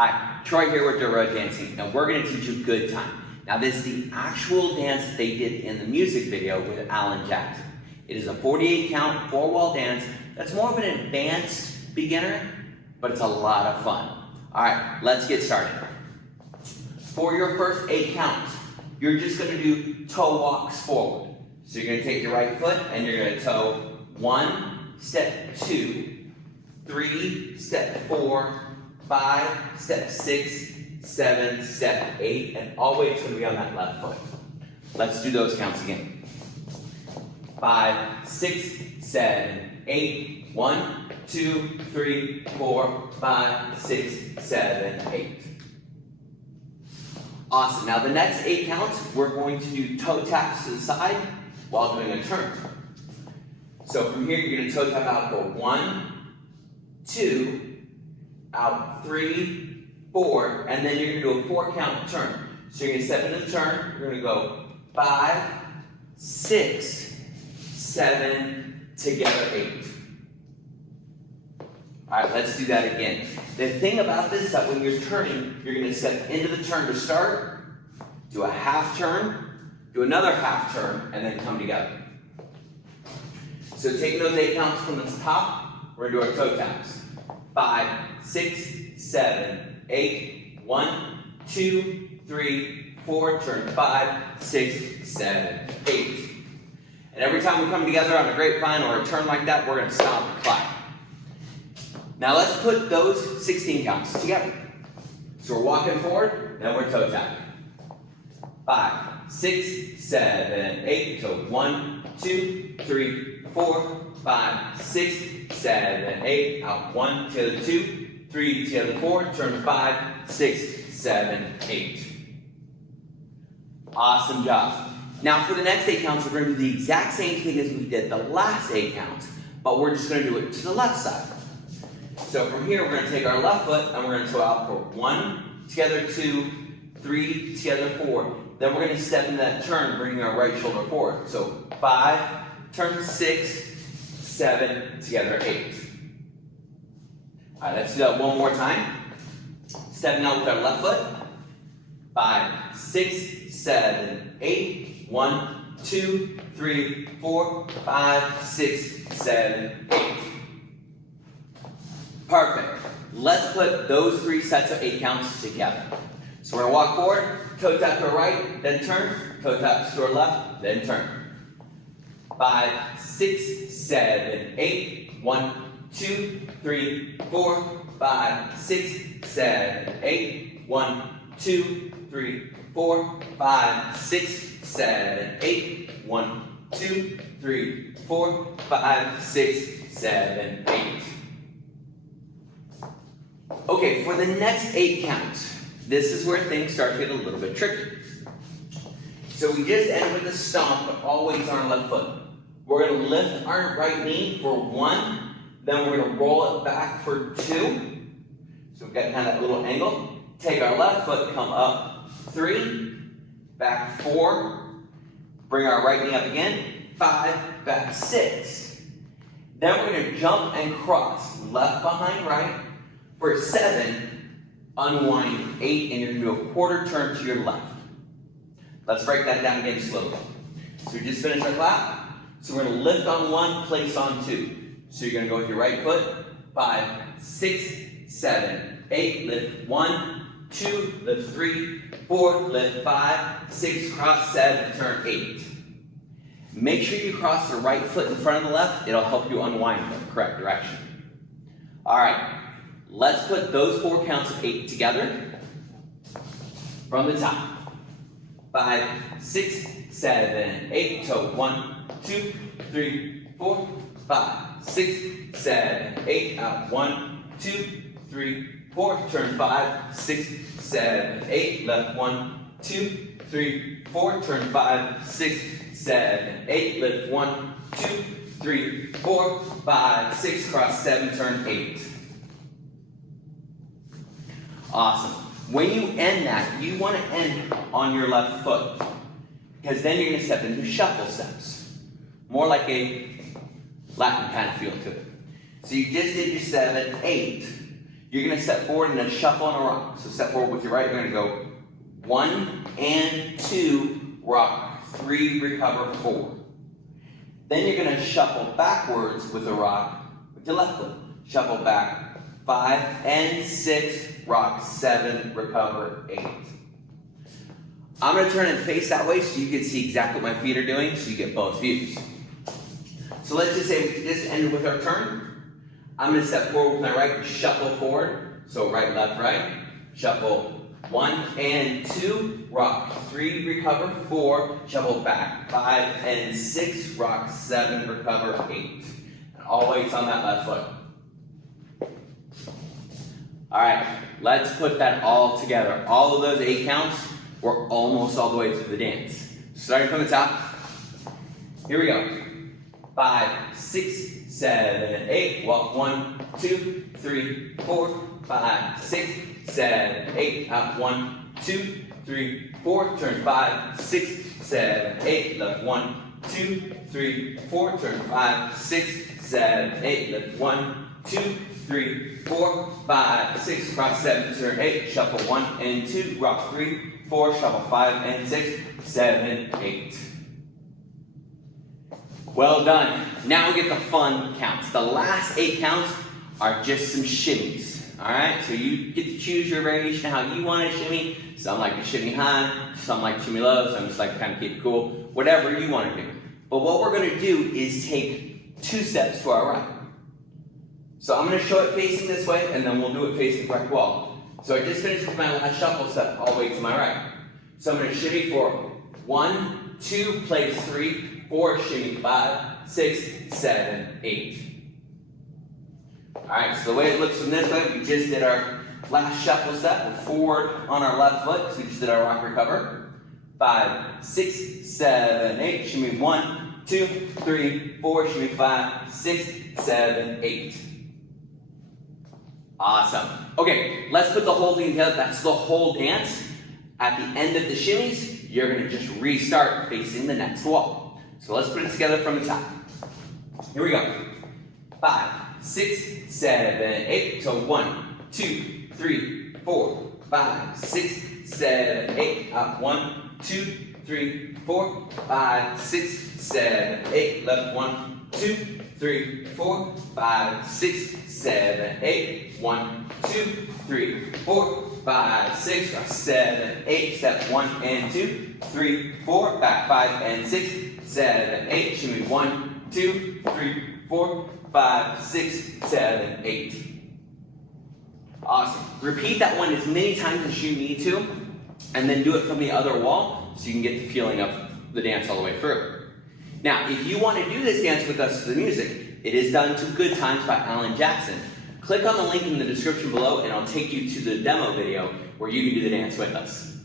Hi, Troy here with Dirt Road Dancing, and we're going to teach you Good Time. Now this is the actual dance that they did in the music video with Alan Jackson. It is a 48 count, 4-wall dance that's more of an advanced beginner, but it's a lot of fun. Alright, let's get started. For your first 8 counts, you're just going to do toe walks forward. So you're going to take your right foot and you're going to toe 1, step 2, 3, step 4, 5, step 6, 7, step 8, and always going to be on that left foot. Let's do those counts again. 5, 6, 7, 8, 1, 2, 3, 4, 5, 6, 7, 8. Awesome. Now the next 8 counts, we're going to do toe taps to the side while doing a turn. So from here, you're going to toe tap out for 1, 2, out 3, 4, and then you're going to do a 4 count turn. So you're going to step into the turn, you're going to go 5, 6, 7, together 8. Alright, let's do that again. The thing about this is that when you're turning, you're going to step into the turn to start, do a half turn, do another half turn, and then come together. So taking those 8 counts from the top, we're going to do our toe taps. 5, 6, 7, 8, 1, 2, 3, 4, turn 5, 6, 7, 8. And every time we come together on a grapevine or a turn like that, we're going to stop and clap. Now let's put those 16 counts together. So we're walking forward, then we're toe tapping. 5, 6, 7, 8, so 1, 2, 3, 4, 5, 6, 7, 8, out 1, together 2, 3, together 4, turn 5, 6, 7, 8. Awesome job. Now for the next 8 counts, we're going to do the exact same thing as we did the last 8 counts, but we're just going to do it to the left side. So from here, we're going to take our left foot and we're going to toe out for 1, together 2, 3, together 4. Then we're going to step into that turn, bringing our right shoulder forward. So 5, turn 6, 7, together 8. All right, let's do that one more time. Stepping out with our left foot. 5, 6, 7, 8. 1, 2, 3, 4, 5, 6, 7, 8. Perfect. Let's put those 3 sets of 8 counts together. So we're going to walk forward, toe tap to our right, then turn, toe tap to our left, then turn. 5, 6, 7, 8. 1, 2, 3, 4, 5, 6, 7, 8. 1, 2, 3, 4, 5, 6, 7, 8. 1, 2, 3, 4, 5, 6, 7, 8. Okay, for the next 8 counts, this is where things start to get a little bit tricky. So we just ended with a stomp, but always on our left foot. We're going to lift our right knee for 1, then we're going to roll it back for 2. So we've got kind of that little angle. Take our left foot, come up 3, back 4, bring our right knee up again, 5, back 6. Then we're going to jump and cross, left behind right, for 7, unwind 8, and you're going to do a quarter turn to your left. Let's break that down again slowly. So we just finished our clap. So we're going to lift on 1, place on 2. So you're going to go with your right foot, 5, 6, 7, 8, lift 1, 2, lift 3, 4, lift 5, 6, cross 7, turn 8. Make sure you cross the right foot in front of the left. It'll help you unwind in the correct direction. All right. Let's put those 4 counts of 8 together from the top. 5, 6, 7, 8. Toe 1, 2, 3, 4, 5, 6, 7, 8. Out 1, 2, 3, 4. Turn 5, 6, 7, 8. Left 1, 2, 3, 4. Turn 5, 6, 7, 8. Lift 1, 2, 3, 4, 5, 6. Cross 7. Turn 8. Awesome. When you end that, you want to end on your left foot, because then you're going to step into shuffle steps. More like a Latin kind of feel to it. So you just did your 7, 8. You're going to step forward and then shuffle on a rock. So step forward with your right, you're going to go 1 and 2, rock, 3, recover, 4. Then you're going to shuffle backwards with a rock with your left foot. Shuffle back, 5 and 6, rock, 7, recover, 8. I'm going to turn and face that way so you can see exactly what my feet are doing so you get both views. So let's just say we just ended with our turn. I'm going to step forward with my right and shuffle forward. So right, left, right. Shuffle 1 and 2, rock, 3, recover, 4, shuffle back, 5 and 6, rock, 7, recover, 8. And always on that left foot. All right, let's put that all together. All of those 8 counts, we're almost all the way through the dance. Starting from the top, here we go. 5, 6, 7, 8, walk 1, 2, 3, 4, 5, 6, 7, 8, out 1, 2, 3, 4, turn 5, 6, 7, 8, left 1, 2, 3, 4, turn 5, 6, 7, 8, left 1, 2, 3, 4, 5, 6, cross 7, turn 8, shuffle 1 and 2, rock 3, 4, shuffle 5 and 6, 7, 8. Well done. Now we get the fun counts. The last 8 counts are just some shimmies. Alright, so you get to choose your variation how you want to shimmy. Some like to shimmy high, some like to shimmy low, some just like to kind of keep it cool. Whatever you want to do. But what we're going to do is take 2 steps to our right. So I'm going to show it facing this way, and then we'll do it facing the correct wall. So I just finished with my last shuffle step all the way to my right. So I'm going to shimmy for 1, 2, place 3, 4, shimmy 5, 6, 7, 8. Alright, so the way it looks from this way, we just did our last shuffle step. We're forward on our left foot, so we just did our rock recover. 5, 6, 7, 8, shimmy 1, 2, 3, 4, shimmy 5, 6, 7, 8. Awesome. Okay, let's put the whole thing together. That's the whole dance. At the end of the shimmies, you're going to just restart facing the next wall. So let's put it together from the top. Here we go. 5, 6, 7, 8. So 1, 2, 3, 4, 5, 6, 7, 8. Up 1, 2, 3, 4, 5, 6, 7, 8. Left 1, 2, 3, 4, 5, 6, 7, 8. 1, 2, 3, 4, 5, 6, 7, 8. Step 1 and 2, 3, 4. Back 5 and 6, 7, 8. Shimmy 1, 2, 3, 4, 5, 6, 7, 8. Awesome. Repeat that one as many times as you need to, and then do it from the other wall so you can get the feeling of the dance all the way through. Now, if you want to do this dance with us to the music, it is done to Good Times by Alan Jackson. Click on the link in the description below and I'll take you to the demo video where you can do the dance with us.